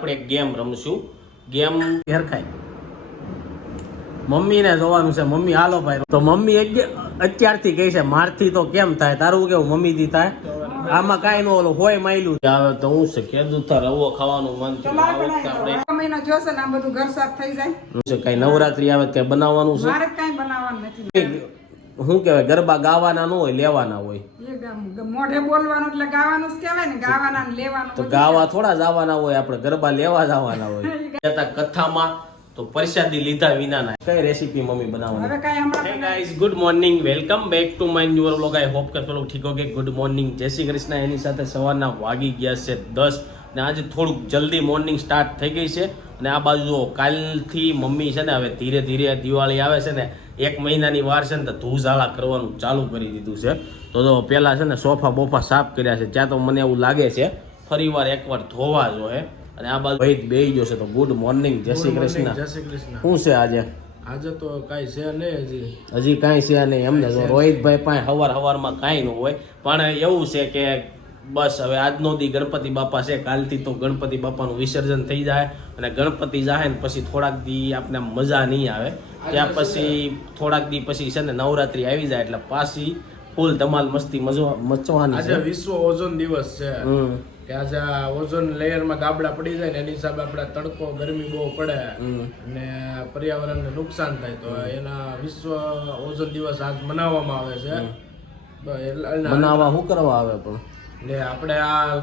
આપણે એક game રમશું. Game હેરખાય. મમ્મીને જોવાનું છે મમ્મી હાલો ભાઈ. તો મમ્મી એક અત્યારથી કહે છે મારથી તો કેમ થાય? તારું કેવું? મમ્મીથી થાય? આમાં કાંઈ ન ઓલું હોય માયલું. આવે તો હું છે ખેડૂત રવો ખાવાનું મન થયું. મહિનો જોશે ને આ બધું ઘર સાફ થઈ જાય. કાંઈ નવરાત્રી આવે ત્યાં બનાવવાનું છે? મારે કઈ બનાવવાનું નથી. શું કહેવાય ગરબા ગાવાના ન હોય લેવાના હોય. મોઢે બોલવાનું એટલે ગાવાનું જ કહેવાય ને ગાવાના લેવાનું તો ગાવા થોડા જવાના હોય આપણે ગરબા લેવા જવાના હોય. કહેતા કથામાં તો પરસાદી લીધા વિનાના. કઈ રેસીપી મમ્મી બનાવવાની? હવે કઈ હમણાં hey good morning welcome back to my new vlog I hope કે પેલું ઠીક okay good morning Jai Shri Krishna. એની સાથે સવારના વાગી ગયા છે દસ. ને આજે થોડુંક જલ્દી મોર્નિંગ સ્ટાર્ટ થઈ ગઈ છે. અને આ બાજુ કાલથી મમ્મી છે ને હવે ધીરે ધીરે દિવાળી આવે છે ને એક મહિનાની વાર છે ને તો ધૂળઝાળા કરવાનું ચાલુ કરી દીધું છે. તો તો પહેલાં છે ને સોફા બોફા સાફ કર્યા છે. ત્યાં તો મને એવું લાગે છે ફરીવાર એકવાર ધોવા જોઈએ. અને આ બાજુ ભાઈ બેહી ગયો છે તો ગુડ મોર્નિંગ જય શ્રી કૃષ્ણ. જય શ્રી કૃષ્ણ. શું છે આજે? આજે તો કાંઈ છે નહીં હજી. હજી કાંઈ છે નહીં. એમને રોહિતભાઈ પાસે હવાર હવારમાં કાંઈ ન હોય. પણ એવું છે કે બસ હવે આજનો દી ગણપતિ બાપા છે. કાલથી તો ગણપતિ બાપાનું વિસર્જન થઈ જાય. અને ગણપતિ જાય ને પછી થોડાક દી આપણે મજા નહીં આવે. ત્યાં પછી થોડાક દી પછી છે ને નવરાત્રી આવી જાય એટલે પાછી ફૂલ ધમાલ મસ્તી મજવા મચવાની આજે વિશ્વ ઓઝોન દિવસ છે. કે આજે ઓઝોન લેયરમાં ગાબડા પડી જાય ને એની હિસાબે આપણે તડકો ગરમી બહુ પડે. અને પર્યાવરણને નુકસાન થાય તો એના વિશ્વ ઓઝોન દિવસ આજ મનાવવામાં આવે છે. મનાવવા શું કરવા આવે પણ? ને આપણે આ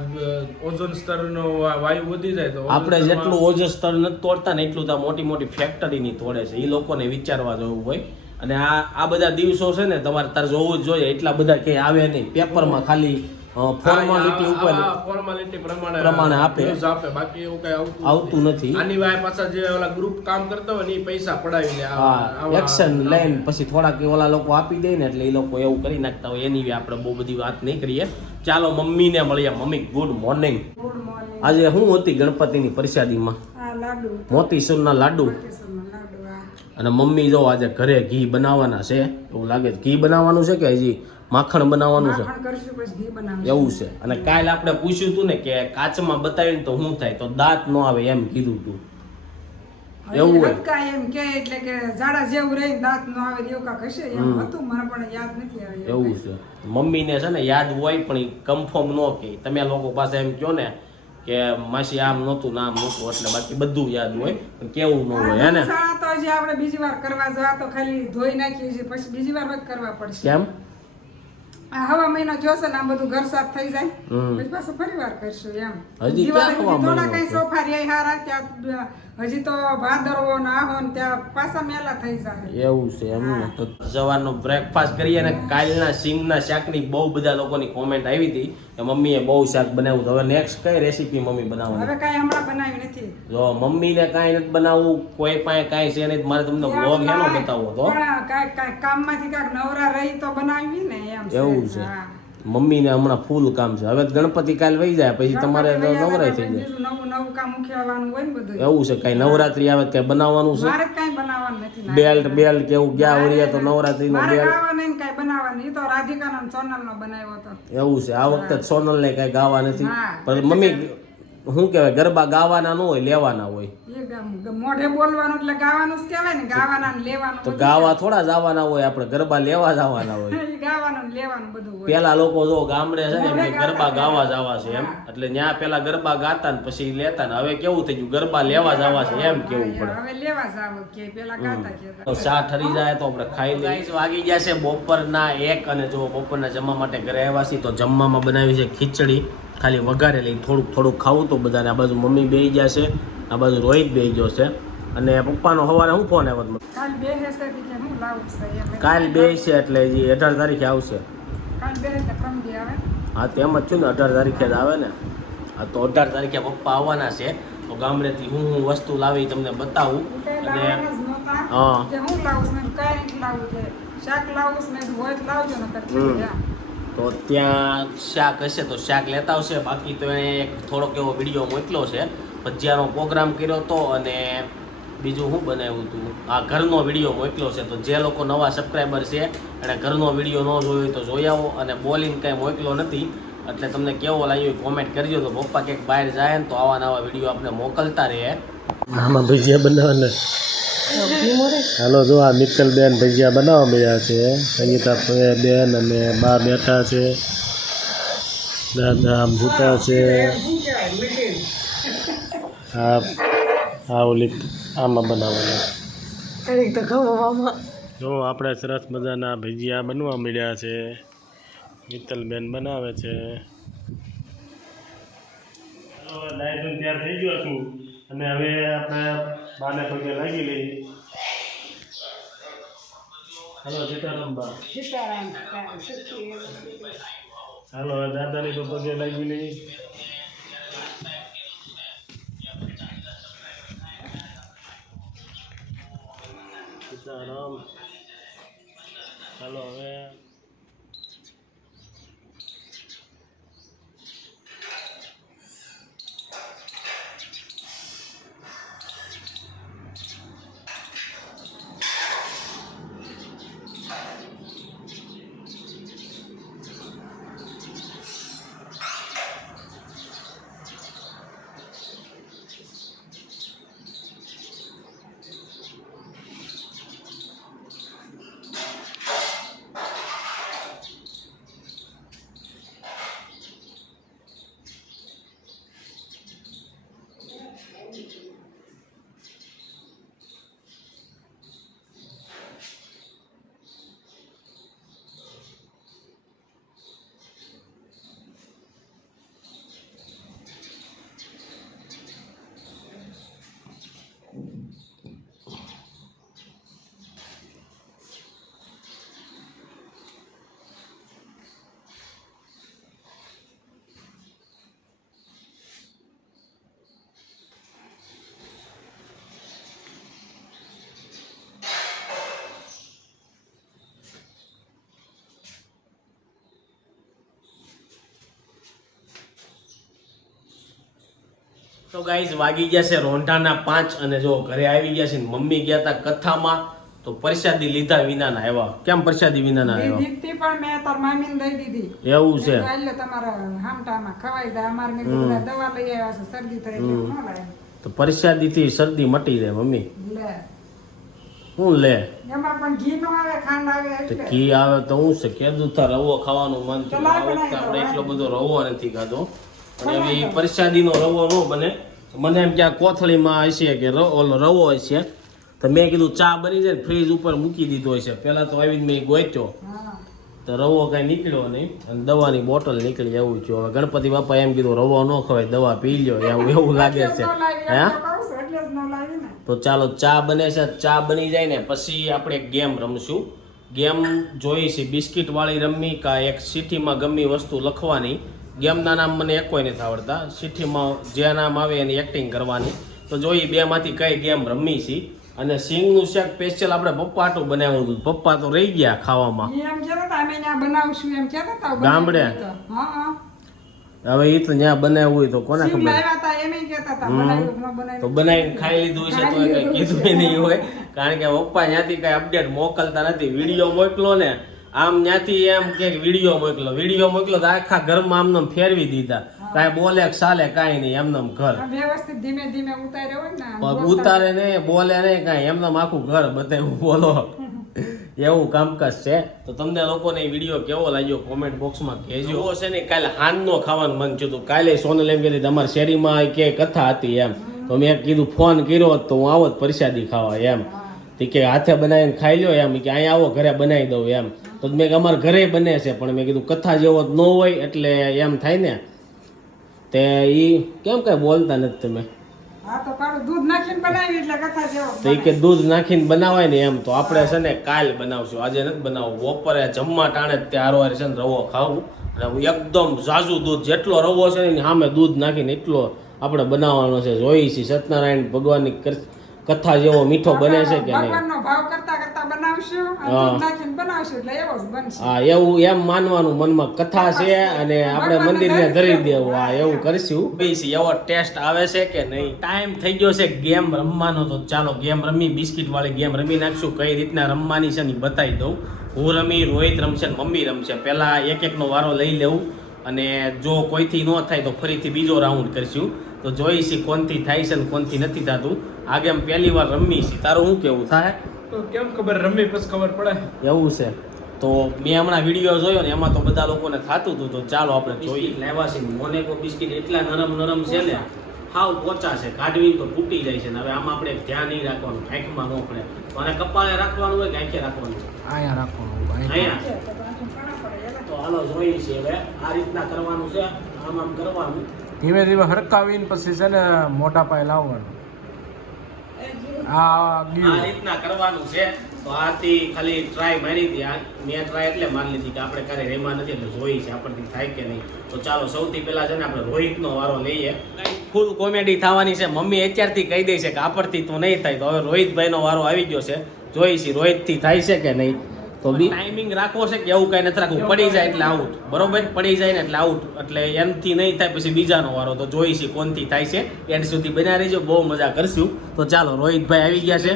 ઓઝોન સ્તરનો વાયુ વધી જાય તો આપણે જેટલું ઓઝોન સ્તર નથી તોડતા ને એટલું તો આ મોટી મોટી ફેક્ટરીની તોડે છે. એ લોકોને વિચારવા જેવું હોય. અને આ આ બધા દિવસો છે ને તમારે તારે જોવું જ જોઈએ. એટલા બધા ક્યાંય આવે નહીં. પેપરમાં ખાલી ફોર્માલિટી ઉપર ફોર્માલિટી પ્રમાણે પ્રમાણે આપે. આપે. બાકી એવું કઈ આવતું આવતું નથી. આની વાય પાછા જે ઓલા ગ્રુપ કામ કરતા હોય ને એ પૈસા પડાવી લે. હા એક્શન લઈને પછી થોડાક ઓલા લોકો આપી દે ને એટલે એ લોકો એવું કરી નાખતા હોય. એની આપણે બહુ બધી વાત નહીં કરીએ. ચાલો મમ્મીને મળીએ. મમ્મી ગુડ મોર્નિંગ આજે શું હતી ગણપતિની પ્રસાદીમાં મોતીસુરના લાડુ. અને મમ્મી જો આજે ઘરે ઘી બનાવવાના છે એવું લાગે છે. ઘી બનાવવાનું છે કે હજી માખણ બનાવવાનું છે. એવું છે. અને કાલ આપણે પૂછ્યું હતું ને કે કાચમાં બતાવીને તો શું થાય? તો દાંત ન આવે એમ કીધું હતું એવું હોય. એમ કે એટલે કે ઝાડા જેવું રહી દાંત નો આવે એવું કાંક હશે? એમ હતું મને પણ યાદ નથી આવ્યું એવું છે. મમ્મીને છે ને યાદ હોય પણ કન્ફર્મ નો કે. તમે લોકો પાસે એમ કહો ને કે માસી આમ નહોતું નામ આમ નહોતું એટલે બાકી બધું યાદ હોય પણ કેવું ન હોય હે ને? તો આપણે બીજી વાર કરવા જવા તો ખાલી ધોઈ નાખીએ છીએ પછી બીજી વાર કરવા પડશે. કેમ? હવા મહિનો જોશે ને આ બધું ઘર સાફ થઈ જાય. પછી પાછું ફરી વાર કરશું એમ. હજી ક્યાં હવા થોડા કઈ? સોફા રે હારા ત્યાં હજી તો ભાદરવો ના આહો ને ત્યાં પાછા મેલા થઈ જાય એવું છે એમ તો સવારનો બ્રેકફાસ્ટ કરીએ અને કાલના સિંગના શાકની બહુ બધા લોકોની કોમેન્ટ આવી હતી કે મમ્મીએ બહુ શાક બનાવ્યું તો હવે નેક્સ્ટ કઈ રેસીપી મમ્મી બનાવવાની? હવે કઈ હમણાં બનાવી નથી. જો મમ્મીને કાંઈ નથી બનાવવું કોઈ પાસે કાંઈ છે નહીં મારે તમને બ્લોગ એનો બતાવવો તો. પણ કાંઈક કાંઈક કામમાંથી કાંઈક નવરા રહી તો બનાવી ને એમ એવું છે. મમ્મીને હમણાં ફૂલ કામ છે. હવે ગણપતિ કાલ વહી જાય પછી તમારે વૈયા થઈ જાય. નવું નવું કામ ઉખેડવાનું હોય ને બધું એવું છે કઈ નવરાત્રી આવે કઈ બનાવવાનું છે? મારે કઈ બનાવવાનું નથી બેલ્ટ બેલ્ટ કેવું ગયા વળીએ તો નવરાત્રી નો બેલ્ટ? કઈ બનાવવાનું તો રાધિકાનો ને સોનલનો બનાવ્યો હતો એવું છે આ વખતે સોનલ ને કઈ ગાવા નથી. પણ મમ્મી શું કહેવાય ગરબા ગાવાના ન હોય લેવાના હોય. એ ગમ- ગમ- મોઢે બોલવાનું એટલે ગાવાનું જ કહેવાય ને ગાવાના ને લેવાનું તો ગાવા થોડા જ આવવાના હોય આપણે ગરબા લેવા જ આવવાના હોય ગાવાનું લેવાનું બધું હોય. પેલા લોકો જો ગામડે છે ને એમ કે ગરબા ગાવા જ આવા છે એમ. એટલે ત્યાં પેલા ગરબા ગાતા ને પછી લેતા ને. હવે કેવું થઈ ગયું? ગરબા લેવા જ આવા છે એમ કેવું પડે? હવે લેવા જાવ કે પેલા ગાતા તો ચા ઠરી જાય તો આપણે ખાઈ લઈએ. વાગી ગયા છે બપોરના એક અને જો બપોરના જમવા માટે ઘરે આવ્યા છીએ તો જમવામાં બનાવી છે ખીચડી. ખાલી વઘારેલી થોડુંક થોડુંક ખાવું તો બધાને આ બાજુ મમ્મી બેહી ગયા છે આ બાજુ રોહિત બેહી ગયો છે. અને પપ્પાનો સવારે હું ફોન આવ્યો હતો? કાલ બે લાવું છે એટલે જે અઢાર તારીખે આવશે. હા તેમ જ છું ને અઢાર તારીખે જ આવે ને. હા તો અઢાર તારીખે પપ્પા આવવાના છે. તો ગામડેથી હું હું વસ્તુ લાવી તમને બતાવું. અને હા. હું લાવું છું? મેં કીધું કાંઈ નથી લાવવું છે. શાક લાવું? હોય લાવજો ને. તો ત્યાં શાક હશે તો શાક લેતા આવશે. બાકી તો એણે એક થોડોક એવો વીડિયો મોકલ્યો છે. ભજીયાનો પ્રોગ્રામ કર્યો હતો અને બીજું શું બનાવ્યું હતું? આ ઘરનો વીડિયો મોકલ્યો છે. તો જે લોકો નવા સબસ્ક્રાઈબર છે એણે ઘરનો વીડિયો ન જોયો તો જોઈ આવો અને બોલિંગ કાંઈ મોકલ્યો નથી. એટલે તમને કેવો લાગ્યો કોમેન્ટ કરજો. તો પપ્પા ક્યાંક બહાર જાય ને તો આવા નવા વીડિયો આપણે મોકલતા રહે. આમાં ભજીયા બનાવવાના. હાલો જો આ મિત્તલ બેન ભજીયા બનાવવા મળ્યા છે. સંગીતા બેન અને બા બેઠા છે. દાદા આમ ભૂતા છે. આ આ ઓલી આમાં બનાવવાના. જો આપણે સરસ મજાના ભજીયા બનવા મળ્યા છે. મિત્તલ બેન બનાવે છે. તૈયાર થઈ ગયો છું અને હવે આપણે બાને પગે લાગી લઈ હલો સીતારામ બા. હાલો હવે દાદાની તો પગે લાગી લઈ સીતારામ. હાલો હવે તો ગાઈઝ વાગી ગયા છે રોંઢાના પાંચ અને જો ઘરે આવી ગયા છે ને મમ્મી ગયા હતા કથામાં તો પ્રસાદી લીધા વિનાના આવ્યા. કેમ પ્રસાદી વિનાના આવ્યા? દીપ્તિ પણ મેં તાર મામીને દઈ દીધી. એવું છે. એટલે તમારા હામટામાં ખવાઈ જાય. અમાર મેં દવા લઈ આવ્યા છે શરદી થઈ એટલે ન લાય. તો પ્રસાદીથી શરદી મટી જાય મમ્મી. લે. શું લે? એમાં પણ ઘી નો આવે ખાંડ આવે તો એટલે. ઘી આવે તો હું છે? કે દૂધા રવો ખાવાનું મન થયું. આપણે એટલો બધો રવો નથી ખાધો. અને હવે પ્રસાદી નો રવો ન બને. મને એમ કે આ કોથળીમાં હશે કે ઓલો રવો હશે. તો મેં કીધું ચા બની જાય ફ્રીજ ઉપર મૂકી દીધો હશે. પહેલાં તો આવીને મેં ગોચ્યો તો રવો કાંઈ નીકળ્યો નહીં. અને દવાની બોટલ નીકળી એવું થયું. હવે ગણપતિ બાપા એમ કીધું રવો ન ખવાય દવા પી લ્યો. એવું એવું લાગે છે. હે? તો ચાલો ચા બને છે ચા બની જાય ને પછી આપણે ગેમ રમશું. ગેમ જોઈ છે બિસ્કિટ વાળી રમવી કાં એક સિટીમાં ગમી વસ્તુ લખવાની. ગેમના નામ મને એક કોઈ નથી આવડતા. સિટીમાં જે નામ આવે એની એક્ટિંગ કરવાની. તો જોઈ બેમાંથી કઈ ગેમ રમી છે અને સિંગનું શાક સ્પેશિયલ આપણે પપ્પા હાટું બનાવ્યું હતું. પપ્પા તો રહી ગયા ખાવામાં. એમ અમે બનાવશું. એમ ગામડે? હવે એ તો ત્યાં બનાવ્યું હોય તો કોને ખબર? તો બનાવીને ખાઈ લીધું છે તો કઈ કીધું નહીં હોય. કારણ કે પપ્પા ત્યાંથી કઈ અપડેટ મોકલતા નથી. વીડિયો મોકલો ને આમ ત્યાંથી એમ કે વીડિયો મોકલો વીડિયો મોકલો તો આખા ઘરમાં આમને ફેરવી દીધા. કાંઈ બોલે કે ચાલે કાંઈ નહીં એમનેમ ઘર. વ્યવસ્થિત ધીમે ધીમે હોય ને ઉતારે ને બોલે નહીં કાંઈ એમને આખું ઘર બધે બોલો. એવું કામકાજ છે. તો તમને લોકોને એ વીડિયો કેવો લાગ્યો કોમેન્ટ બોક્સમાં કહેજો. એવો છે ને કાલે હાનનો ખાવાનું મન થયું હતું. કાલે સોનલ એમ કહેતી તમારી શેરીમાં કે કથા હતી એમ. તો મેં કીધું ફોન કર્યો તો હું આવત પરસાદી ખાવા એમ. તે કે હાથે બનાવીને ખાઈ લ્યો એમ કે અહીંયા આવો ઘરે બનાવી દઉં એમ. તો મેં અમારે ઘરે બને છે પણ મેં કીધું કથા જેવો જ ન હોય એટલે એમ થાય ને. તે એ કેમ કઈ બોલતા નથી તમે? તો દૂધ નાખીને કે દૂધ બનાવાય ને એમ તો આપણે છે ને કાલ બનાવશું. આજે નથી બનાવવું બપોરે જમવા ટાણે જ તે હારવાર છે ને રવો ખાવું. અને હું એકદમ ઝાઝુ દૂધ જેટલો રવો છે ને સામે દૂધ નાખીને એટલો આપણે બનાવવાનો છે. જોઈ છે સત્યનારાયણ ભગવાનની કથા જેવો મીઠો બને છે કે નહીં? ભાવ કરતા કરતા બનાવશું? હા. નાખીને બનાવશું એટલે એવો જ બનશે. હા એવું એમ માનવાનું મનમાં કથા છે અને આપણે મંદિરને ધરી દેવું. હા એવું કરીશું. બેસી એવો ટેસ્ટ આવે છે કે નહીં? ટાઈમ થઈ ગયો છે ગેમ રમવાનો તો ચાલો ગેમ રમી બિસ્કિટ વાળી ગેમ રમી નાખશું. કઈ રીતના રમવાની છે ને બતાવી દઉં. હું રમી રોહિત રમશે ને મમ્મી રમશે. પહેલાં એક એકનો વારો લઈ લેવું અને જો કોઈથી ન થાય તો ફરીથી બીજો રાઉન્ડ કરશું. તો જોઈશી કોનથી થાય છે ને કોનથી નથી થતું. આગે એમ પહેલી વાર રમી છે. તારું શું કેવું થાય? તો કેમ ખબર? રમી પછી ખબર પડે. એવું છે. તો મેં હમણાં વીડિયો જોયો ને એમાં તો બધા લોકોને ખાતું હતું. તો ચાલો આપણે જોઈએ. લેવા છે મોનેકો બિસ્કિટ એટલા નરમ નરમ છે ને હાવ પોચા છે. કાઢવી તો તૂટી જાય છે ને. હવે આમાં આપણે ધ્યાન નહીં રાખવાનું આંખમાં ન પડે. તો આને કપાળે રાખવાનું હોય કે આંખે રાખવાનું? અહીંયા રાખવાનું અહીંયા? તો પાછું ઘણા પડે એલા. તો હાલો જોઈએ છીએ હવે આ રીતના કરવાનું છે. આમ આમ કરવાનું. ધીમે ધીમે હરકાવીને પછી છે ને મોટા પાયે લાવવાનું. આ ગયું. રીતના કરવાનું છે. તો આથી ખાલી ટ્રાય મારી હતી. મેં ટ્રાય એટલે મારી લીધી કે આપણે ક્યારે રેમાં નથી એટલે જોઈ છે આપણથી થાય કે નહીં. તો ચાલો, સૌથી પહેલાં છે ને આપણે રોહિતનો વારો લઈએ. ફૂલ કોમેડી થવાની છે. મમ્મી અત્યારથી કહી દે છે કે આપણથી તો નહીં થાય. તો હવે રોહિતભાઈનો વારો આવી ગયો છે. જોઈ છે રોહિતથી થાય છે કે નહીં. તો બી ટાઈમિંગ રાખવો છે કે એવું કઈ નથી રાખવું. પડી જાય એટલે આઉટ બરોબર? પડી જાય ને એટલે આઉટ એટલે એમથી નહીં થાય પછી બીજાનો વારો. તો જોઈ છે કોનથી થાય છે. એન્ડ સુધી બન્યા રહીજો. બહુ મજા કરશું. તો ચાલો રોહિતભાઈ આવી ગયા છે.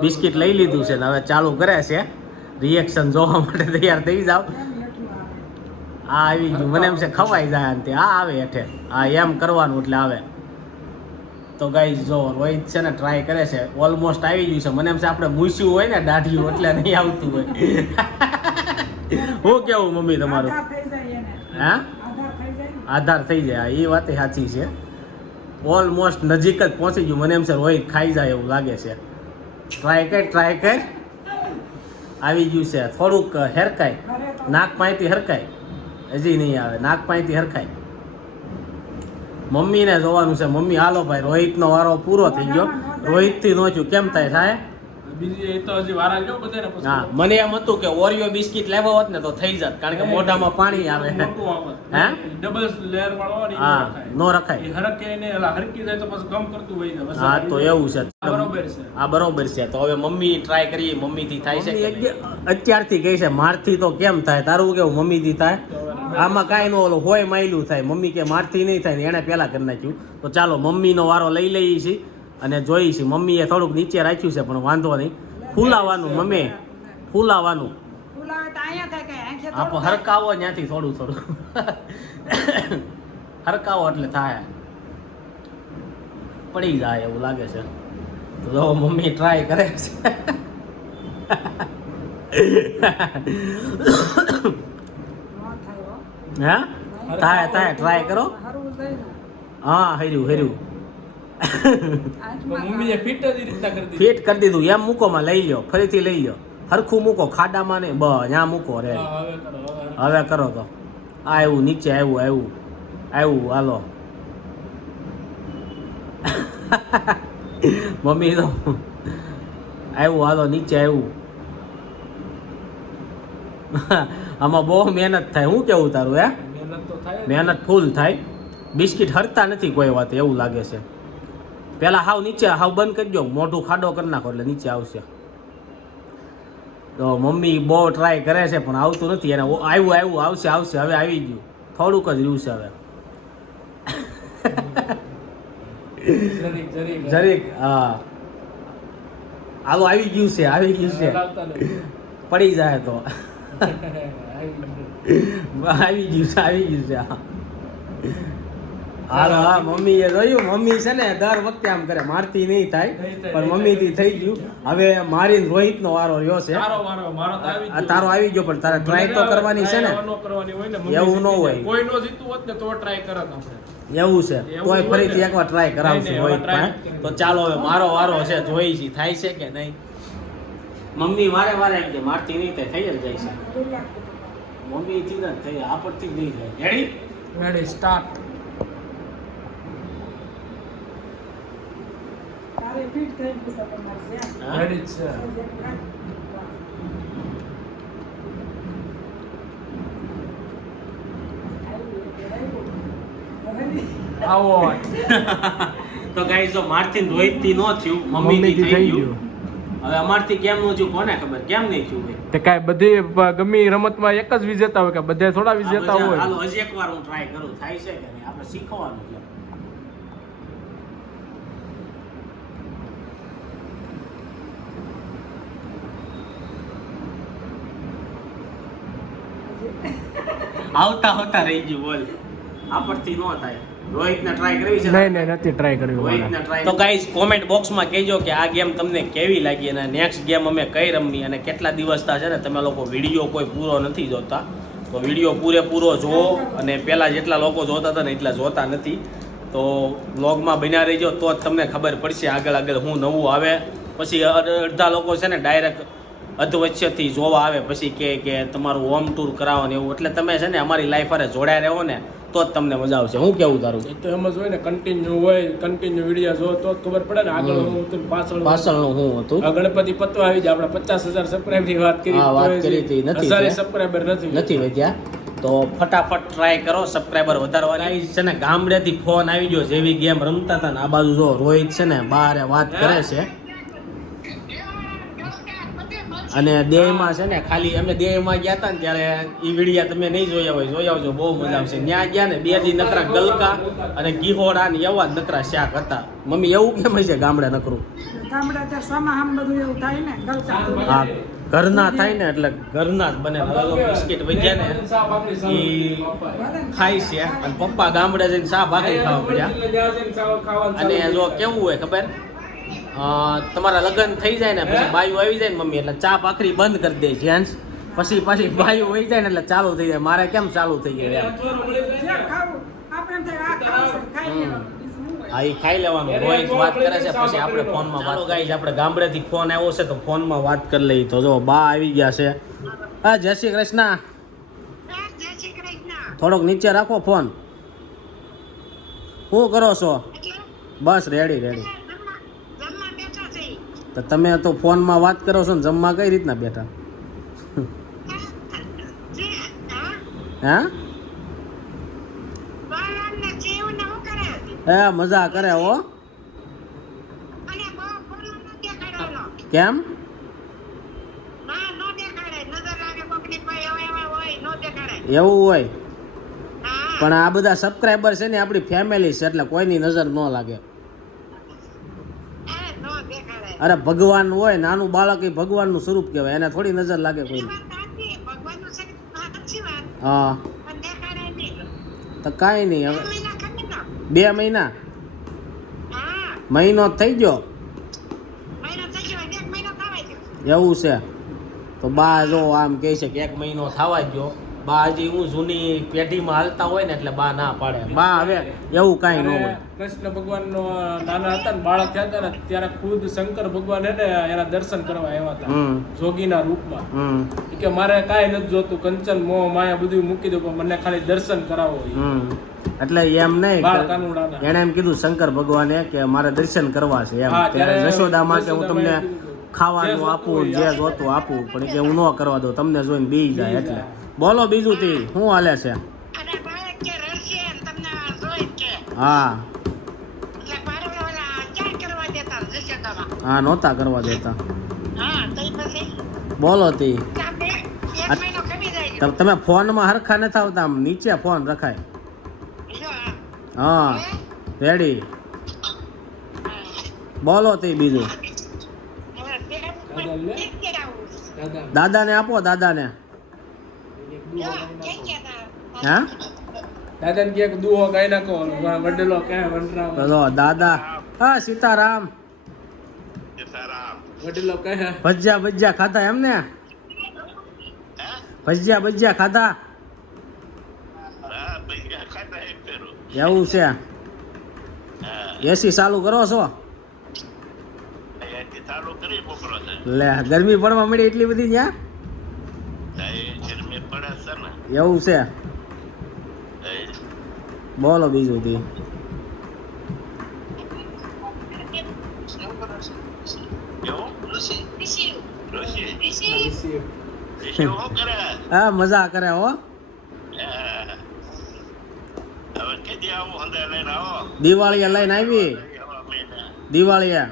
બિસ્કિટ લઈ લીધું છે ને હવે ચાલુ કરે છે. રિએક્શન જોવા માટે તૈયાર થઈ જાવ. આ આવી ગયું. મને એમ છે ખવાઈ જાય અંતે આ આવે હેઠે. આ એમ કરવાનું એટલે આવે. તો ગાઈઝ જો રોહિત છે ને ટ્રાય કરે છે ઓલમોસ્ટ આવી ગયું છે. મને એમ છે આપણે મૂસ્યું હોય ને દાઢીયું એટલે નહીં આવતું હોય. હું કેવું મમ્મી તમારું? આધાર થઈ જાય એને. હા? આધાર થઈ જાય એ વાત સાચી છે. ઓલમોસ્ટ નજીક જ પહોંચી ગયું. મને એમ છે રોહિત ખાઈ જાય એવું લાગે છે. ટ્રાય કર ટ્રાય કર. આવી ગયું છે. થોડુંક હેરકાય નાક પાણીથી હરકાય હજી નહીં આવે. નાક પાણીથી હરકાય મમ્મીને જોવાનું છે. મમ્મી હાલો ભાઈ રોહિતનો વારો પૂરો થઈ ગયો. રોહિતથી નોચ્યું કેમ થાય થાય બીજી એ તો હજી વારા લ્યો બધાને પછી. હા મને એમ હતું કે ઓરિયો બિસ્કિટ લેવા હોત ને તો થઈ જાત કારણ કે મોઢામાં પાણી આવે. હે? ડબલ લેયર વાળો ને હા નો રખાય. હરકે ને હરકી જાય તો પછી ગમ કરતું હોય. હા તો એવું છે. આ બરોબર છે. આ બરોબર છે. તો હવે મમ્મી ટ્રાય કરીએ મમ્મીથી થાય છે? અત્યારથી કહે છે મારથી તો કેમ થાય? તારું કેવું? મમ્મી થી થાય આમાં કાંઈ ન ઓલું હોય માયલું થાય. મમ્મી કે મારથી નહીં થાય ને એણે પહેલાં કરી નાખ્યું. તો ચાલો મમ્મીનો વારો લઈ લઈએ છીએ અને જોઈએ છીએ. મમ્મીએ થોડુંક નીચે રાખ્યું છે પણ વાંધો નહીં. ફૂલાવાનું મમ્મી. ફૂલાવાનું. આપ હરકાવો ત્યાંથી થોડું થોડું. હરકાવો એટલે થાય. પડી જાય એવું લાગે છે. તો જો મમ્મી ટ્રાય કરે છે. હો. તાય તાય ટ્રાય કરો. હા હર્યું હર્યું. મમ્મીએ ફિટ જ રીતના કરી દીધી. ફિટ કરી દીધું. એમ મૂકોમાં લઈ લ્યો ફરીથી લઈ લ્યો. હરખું મૂકો ખાડામાં ને બ ત્યાં મૂકો રે. હવે કરો, તો. આ આવ્યું નીચે આવ્યું આવ્યું આવ્યું હાલો. મમ્મી તો આવ્યું હાલો નીચે આવ્યું આમાં બહુ મહેનત થાય. શું કેવું તારું હે? મહેનત તો થાય મહેનત ફૂલ થાય. બિસ્કિટ હરતા નથી કોઈ વાત એવું લાગે છે. પહેલાં હાવ નીચે હાવ બંધ કરી દો મોઢું ખાડો કરી નાખો એટલે નીચે આવશે. તો મમ્મી બહુ ટ્રાય કરે છે પણ આવતું નથી. એને આવ્યું આવ્યું આવશે આવશે. હવે આવી ગયું. થોડુંક જ રહ્યું છે હવે. જરીક હા. આવું આવી ગયું છે આવી ગયું છે. પડી જાય તો. આવી ગયું. છે આવી ગયું છે હા. મમ્મી એ જોયું મમ્મી છે ને દર વખતે આમ કરે મારતી નહીં થાય પણ મમ્મી થી થઈ ગયું. હવે મારી રોહિત નો વારો રહ્યો છે. તારો આવી ગયો પણ તારે ટ્રાય તો કરવાની છે ને. એવું ન હોય. કોઈ નો જીતવું હોત ને તો ટ્રાય કરત આપણે. એવું છે. કોઈ ફરીથી. એકવાર ટ્રાય કરાવશું રોહિત તો ચાલો હવે મારો વારો છે જોઈ છે થાય છે કે નહીં? મમ્મી વારે વારે એમ કે મારતી નહીં તે થઈ જ જાય છે. મમ્મી થી જ થઈ આપણથી જ નહીં થાય. Ready ready start? રેડી છે. આવો. તો ગાઈ જો મારથી ને રોહિતથી નો થયું મમ્મી થઈ ગયું. હવે અમારથી કેમ નો થયું કોને ખબર? કેમ નહીં થયું ભાઈ? તે કાંઈ બધી ગમી રમતમાં એક જ વિજેતા હોય કે બધે થોડા વિજેતા હોય? હાલો હજી એકવાર હું ટ્રાય કરું. થાય છે કે નહીં? આપણે શીખવાનું છે. આવતા આવતા રહી ગયું બોલ. આપણથી ન થાય. રોહિતને ટ્રાય કરવી છે? નહીં નહીં નથી ટ્રાય કર્યું રોહિતને ટ્રાય તો ગાઈઝ કોમેન્ટ બોક્સમાં કહેજો કે આ ગેમ તમને કેવી લાગી અને નેક્સ્ટ ગેમ અમે કઈ રમવી અને કેટલા દિવસથી છે ને તમે લોકો વીડિયો કોઈ પૂરો નથી જોતા. તો વીડિયો પૂરેપૂરો જુઓ અને પહેલાં જેટલા લોકો જોતા હતા ને એટલા જોતા નથી. તો બ્લોગમાં બન્યા રહેજો તો જ તમને ખબર પડશે આગળ આગળ હું નવું આવે. પછી અડ- અડધા લોકો છે ને ડાયરેક્ટ અધવચ્ચેથી જોવા આવે પછી કે કે તમારું હોમ ટૂર કરાવો ને એવું. એટલે તમે છે ને અમારી લાઈફ અરે જોડાયા રહો ને. તો જ તમને મજા આવશે. હું કેવું તારું એ તો એમ જ હોય ને કન્ટિન્યુ હોય કન્ટિન્યુ વીડિયો જો તો જ ખબર પડે ને આગળ હું હતું પાછળ પાછળનું હું હતું? આ ગણપતિ પતવા આવી જાય આપણે પચાસ હજાર સબસ્ક્રાઇબની વાત કરી હા, વાત કરી હતી, નથી હજારે સબસ્ક્રાઈબર નથી નથી વધ્યા. તો ફટાફટ ટ્રાય કરો સબસ્ક્રાઈબર વધારવાની. છે ને ગામડેથી ફોન આવી ગયો જેવી ગેમ રમતા હતા ને આ બાજુ જો રોહિત છે ને બારે વાત કરે છે. અને દેહમાં છે ને ખાલી અમે દેહમાં ગયા હતા ને ત્યારે એ વિડીયા તમે નહીં જોયા હોય જોયા આવજો બહુ મજા આવશે. ત્યાં ગયા ને બે દી નકરા ગલકા અને ગીહોડા ને એવા જ નકરા શાક હતા. મમ્મી એવું કેમ છે ગામડે નકરું? ગામડા ત્યાં સામા આમ બધું એવું થાય ને ગલકા. હા ઘરના થાય ને એટલે ઘરના જ બને. બિસ્કિટ વજ્યા ને એ ખાય છે. અને પપ્પા ગામડે જઈને શા ભાખરી ખાવા પડ્યા. અને જો કેવું હોય ખબર? તમારા લગ્ન થઈ જાય ને પછી બાયું આવી જાય ને મમ્મી એટલે ચા પાખરી બંધ કરી દે જેન્ટ્સ પછી પછી બાયું હોય જાય ને એટલે ચાલુ થઈ જાય. મારે કેમ ચાલુ થઈ જાય હા એ ખાઈ લેવાનું. રોહિત વાત કરે છે પછી આપણે ફોનમાં વાત ગાઈ આપણે ગામડેથી ફોન આવ્યો છે તો ફોનમાં વાત કરી લઈ તો જો બા આવી ગયા છે. હા જય શ્રી કૃષ્ણ. થોડોક નીચે રાખો ફોન. શું કરો છો? બસ રેડી રેડી તો તમે તો ફોનમાં વાત કરો છો ને જમવા કઈ રીતના બેઠા? હે? એ મજા કરે હો. કેમ? એવું હોય. પણ આ બધા સબસ્ક્રાઈબર છે ને આપણી ફેમિલી છે એટલે કોઈની નજર ન લાગે. અરે ભગવાન હોય નાનું બાળક એ ભગવાનનું સ્વરૂપ કહેવાય. એને થોડી નજર લાગે કોઈ હા. તો કાંઈ નહીં હવે બે મહિના? મહિનો થઈ ગયો? એવું છે. તો બા જો આમ કહે છે કે એક મહિનો થવા ગયો. બા હજી હું જૂની પેઢીમાં હાલતા હોય ને એટલે બા ના પાડે. બા હવે એવું કાંઈ ન હોય. કૃષ્ણ ભગવાન નો નાના હતા ને બાળક થયા હતા ને ત્યારે ખુદ શંકર ભગવાન એને એના દર્શન કરવા આવ્યા હતા. જોગીના રૂપમાં. કે મારે કાંઈ નથી જોતું કંચન મોહ માયા બધું મૂકી દો પણ મને ખાલી દર્શન કરાવો એટલે એમ નહીં એણે એમ કીધું શંકર ભગવાને કે મારે દર્શન કરવા છે એમ. હા, જશોદામાં કે હું તમને ખાવાનું આપું જે જોતું આપું પણ કે હું ન કરવા દઉં તમને જોઈને બી જાય એટલે. બોલો બીજું તે શું હાલે છે? હા. હા નહોતા કરવા દેતા. બોલો તી. તમે ફોનમાં હરખા નથી આવતા આમ નીચે ફોન રખાય. હા રેડી. બોલો તે બીજું. દાદા. દાદાને આપો દાદાને. હા? દાદાને કે દુહો ગાઈ નાખો. વડેલો કે વનરામ તો દાદા. હા સીતારામ. વડેલો ભજીયા ભજીયા ખાધા એમ ને ભજીયા ભજીયા ખાધા? એવું છે. એસી ચાલુ કરો છો? લે ગરમી પડવા મળી એટલી બધી ત્યાં? એવું છે? બોલો બીજું થી હા મજા કરે હો. દિવાળી લઈને આવી? દિવાળીએ?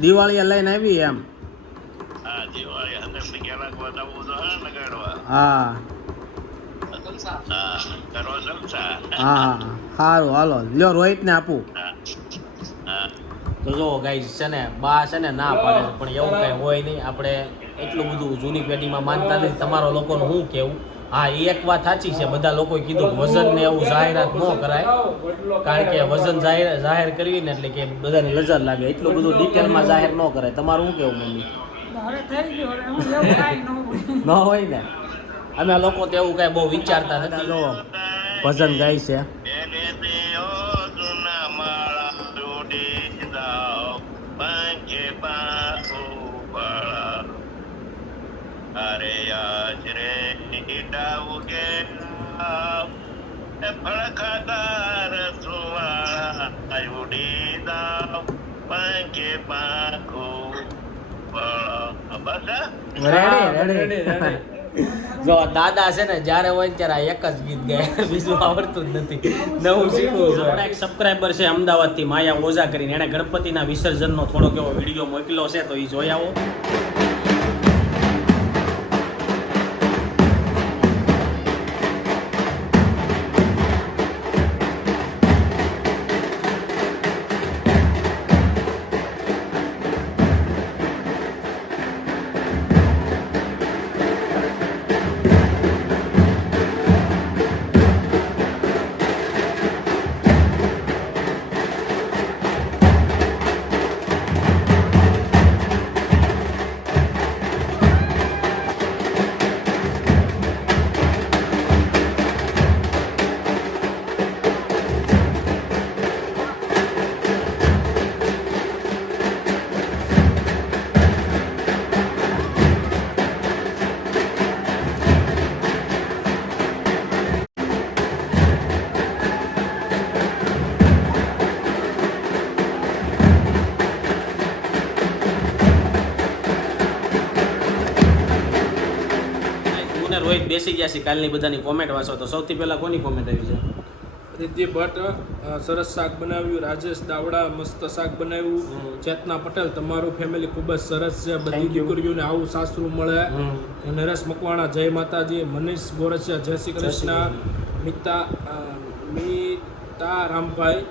દિવાળી લઈને આવી એમ? હા હા સારું હાલો લ્યો રોહિત ને આપું તો જો ગાઈઝ છે ને બા છે ને ના પાડે પણ એવું કઈ હોય નહીં આપણે એટલું બધું જૂની પેઢીમાં માનતા નથી તમારો લોકોનું શું કેવું હા એ એક વાત સાચી છે બધા લોકોએ કીધું વજન ને એવું જાહેરાત ન કરાય કારણ કે વજન જાહેર જાહેર કરવી ને એટલે કે બધાને નજર લાગે એટલું બધું ડિટેલમાં જાહેર ન કરાય તમારું શું કેવું મમ્મી હવે થઈ ગયું હવે હું એવું કાંઈ ન હોય ન હોય ને અમે લોકો તો એવું કાંઈ બહુ વિચારતા નથી જો ભજન ગાય છે એને દેહો જૂના માળા જોડી જાઓ પંખે પાંખો પાળા અરે આશરે ઈટાવું કે ફળખાદાર સુવાળા ઉડી જાઓ પંખે પાંખો બસ હા? રેડી રેડી જો, દાદા છે ને, જ્યારે હોય ત્યારે આ એક જ ગીત ગાય. બીજું આવડતું જ નથી. નવું શીખવું આપણા એક સબસ્ક્રાઈબર છે અમદાવાદથી, માયા ઓઝા કરીને. એણે ગણપતિના વિસર્જનનો થોડોક એવો વીડિયો મોકલ્યો છે, તો એ જોઈ આવો. બેસી ગયા છે. કાલની બધાની કોમેન્ટ વાંચો. તો સૌથી પહેલાં કોની કોમેન્ટ આવી છે? રિદ્ધિ ભટ્ટ સરસ શાક બનાવ્યું. રાજેશ દાવડા મસ્ત શાક બનાવ્યું. ચેતના પટેલ તમારું ફેમિલી ખૂબ જ સરસ છે. બધી દીકરીઓને આવું સાસરું મળે. નરેશ મકવાણા જય માતાજી. મનીષ ગોરસિયા જય શ્રી કૃષ્ણ. મિતા મિતા રામભાઈ.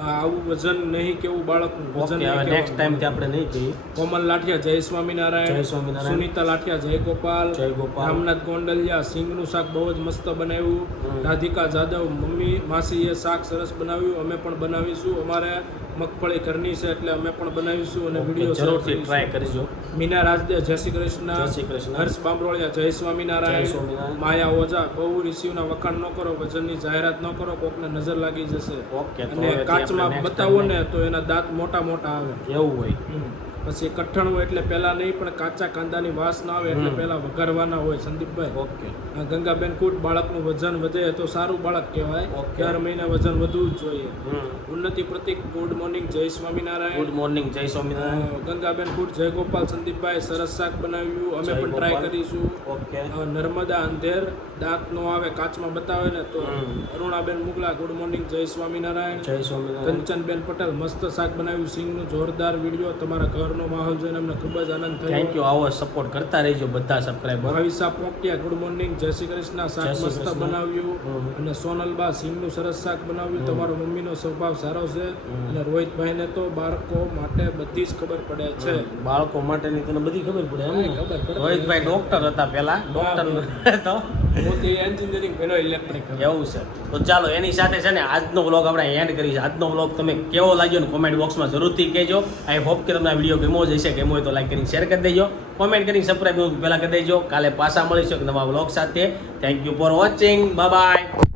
આવું વજન નહીં કેવું બાળકનું વજન નેક્સ્ટ ટાઈમથી આપણે નહીં કહીએ. કોમલ લાઠિયા જય સ્વામિનારાયણ. જય સ્વામિનારાયણ. સુનિતા લાઠિયા જય ગોપાલ. જય ગોપાલ. રામનાથ ગોંડલિયા સિંગનું શાક બહુ જ મસ્ત બનાવ્યું. રાધિકા જાદવ મમ્મી માસીએ શાક સરસ બનાવ્યું. અમે પણ બનાવીશું. અમારે મગફળી ઘરની છે એટલે અમે પણ બનાવીશું અને વીડિયો જરૂરથી ટ્રાય કરજો મીના રાજદે જય શ્રી કૃષ્ણ. જય શ્રી કૃષ્ણ. હર્ષ બામરોળિયા જય સ્વામિનારાયણ. માયા ઓઝા બહુ ઋષિઓના વખાણ ન કરો વજનની જાહેરાત ન કરો કોકને નજર લાગી જશે. ઓકે અને કાચમાં બતાવો ને તો એના દાંત મોટા મોટા આવે. એવું હોય. પછી કઠણ હોય એટલે પહેલા નહીં પણ કાચા કાંદાની વાસ ના આવે એટલે પહેલાં વઘારવાના હોય સંદીપભાઈ. ઓકે. આ ગંગાબેન કુટ બાળકનું વજન વધે તો સારું બાળક કહેવાય. ઓકે. મહિના વજન વધવું જ જોઈએ. ઉન્નતિ પ્રતિક ગુડ મોર્નિંગ જય સ્વામિનારાયણ. ગુડ મોર્નિંગ જય સ્વામિનારાયણ. ગંગાબેન કુટ જય ગોપાલ સંદીપભાઈ સરસ શાક બનાવ્યું. અમે પણ ટ્રાય કરીશું. ઓકે. નર્મદા અંધેર દાંત નો આવે કાચમાં બતાવે ને તો અરુણાબેન મુગલા ગુડ મોર્નિંગ જય સ્વામિનારાયણ. જય સ્વામિનારાયણ. કંચનબેન પટેલ મસ્ત શાક બનાવ્યું. સિંગનું જોરદાર વીડિયો તમારા ઘરનો માહોલ જોઈને અમને ખૂબ જ આનંદ થેન્ક થયો યુ આવો સપોર્ટ કરતા રહેજો બધા subscriber Bhavisa Poktiya good morning Jai Shri Krishna શાક મસ્ત બનાવ્યું. અને સોનલબા સિંગનું સરસ શાક બનાવ્યું. તમારો મમ્મીનો સ્વભાવ સારો છે. અને રોહિતભાઈને તો બાળકો માટે બધી જ ખબર પડે છે. બાળકો માટેની તને બધી ખબર પડે. રોહિતભાઈ ડોક્ટર હતા પેલા ડોક્ટર તો મોટી એન્જિનિયરિંગ ઇલેક્ટ્રિક એવું છે. તો ચાલો, એની સાથે છે ને આજનો વ્લોગ આપણે એન્ડ કરીએ આજનો વ્લોગ તમે કેવો લાગ્યો ને કોમેન્ટ બોક્સમાં જરૂરથી કહેજો. આઈ હોપ કે વીડિયો ગમ્યો જ હશે. હોય તો લાઈક કરીને શેર કરી દેજો. કોમેન્ટ કરીને સબસ્ક્રાઈબ પહેલાં કરી દેજો. કાલે પાછા મળીશું નવા વ્લોગ સાથે. Thank you for watching bye bye